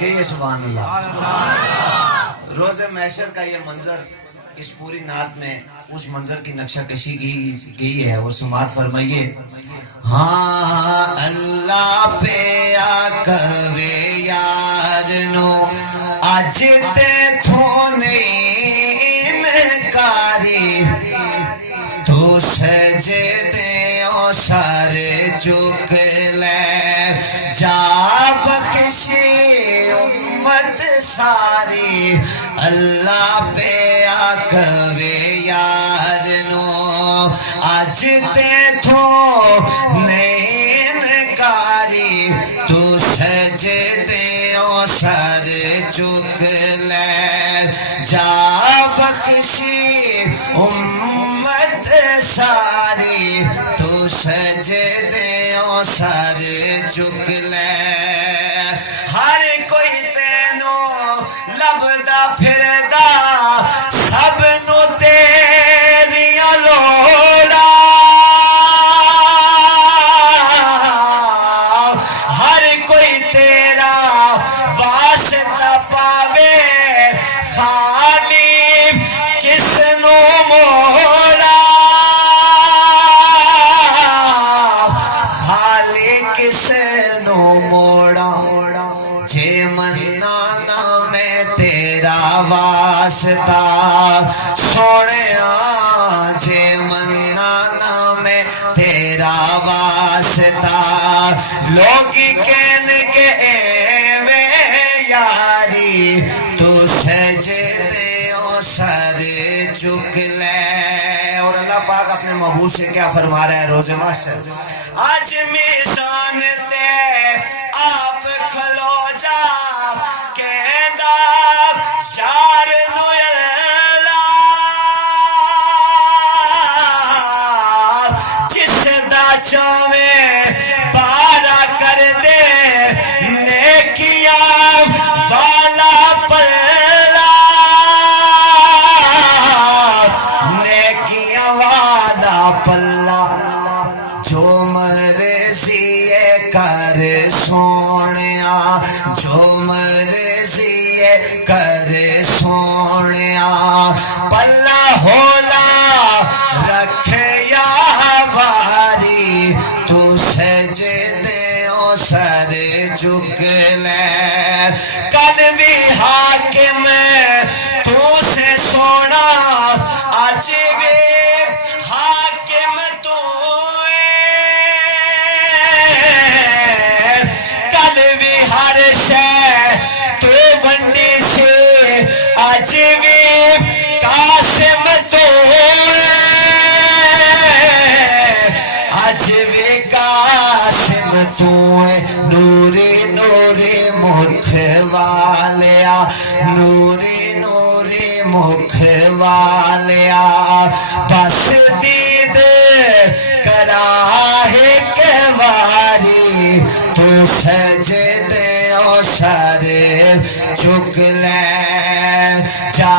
کہیے سبحان اللہ۔ روز محشر کا یہ منظر اس پوری نعت میں اس منظر کی نقشہ کشی کی گئی ہے اور سماعت فرمائیے۔ ہاں اللہ پہ آکوے یار نو اج تے تھو نہیں انکاری تو سجدیوں سر جھک لے جا بخشی امت ساری اللہ پہ آکوے یار نو اج تے تھو نہیں انکاری تو سجدیوں سر جھک لے جا بخشی امت ساری تو سجدیوں سر جھک لے ہر کوئی تینوں لبدا پھردا سب نو تیریاں لوڑا ہر کوئی تیرا واسطہ پاوے خالی کس نو موڑا خالی کس نو موڑا جے منانا میں تیرا واسطہ سوڑیا جے منانا میں تیرا واسطہ لوگی کہنے کے ایوے یاری تو سجدیوں سر جھک لے اور اللہ پاک اپنے محبوب سے کیا فرما رہا ہے روز محشر آج میزان تے آپ کھلو جا کہندا یار نو اللہ جس دا چاویں بارا کر دے نیکیاں والا پلڑا نیکیاں والا پلڑا جو مرضی کر سونیا جو مرضی کر سونیا پلہ ہولا رکھے یا باری تو سجدیوں سر جھک لے کل بھی حاکم تو سے سونا آج بھی حاکم تو کل بھی ہر شے تو بنڈی سے آج بھی قاسم تو آج بھی قاسم تو نوری نوری مکھ والیا نوری نوری مکھ والیا بس دید کراہے کے واری تو سجدیوں سر جھک لے جا